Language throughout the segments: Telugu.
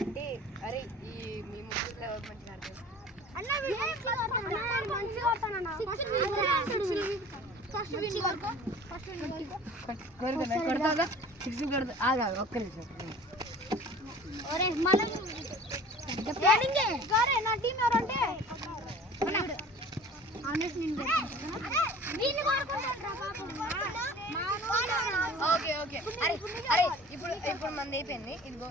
అంటే అరే ఈ మీ ముగ్గురులో ఎవరు మంచిగా ఆడతారు ఒక్క నిమిషం ఓకే ఓకే అరే అరే ఇప్పుడు ఇప్పుడు మంది అయిపోయింది ఇదిగో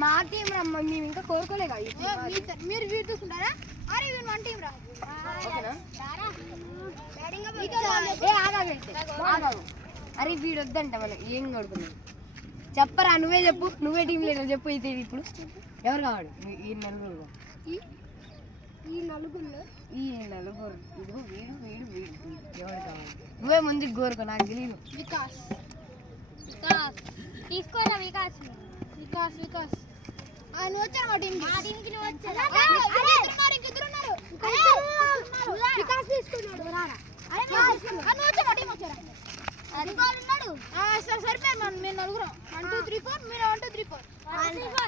మా టీం రమ్మ మేము ఇంకా కోరుకోలేగా మీరు వీడు చూసుకుంటారా అరే వీడు మన టీం రా అరే వీడు వద్దంట మనకి ఏం కొడుకున్నాడు చెప్పరా నువ్వే చెప్పు నువ్వే టీం లీడర్ చెప్పు అయితే ఇప్పుడు ఎవరు కావాడు ఈ నలుగురు ఈ నలుగురు ఇదిగో వీడు వీడు వీడు ఎవరు కావాలి నువ్వే ముందుకు కోరుకో నాకు తెలియదు వికాస్ తీసుకోరా వికాస్ వికాస్ వికాస్ నువ్వు వచ్చా మా టీంకి నువ్వు వచ్చా వికాస్ తీసుకున్నాడు నువ్వు వచ్చా మా టీం వచ్చారా సరిపోయారు మేము నలుగురం 1 2 3 4 మీరు 1 2 3 4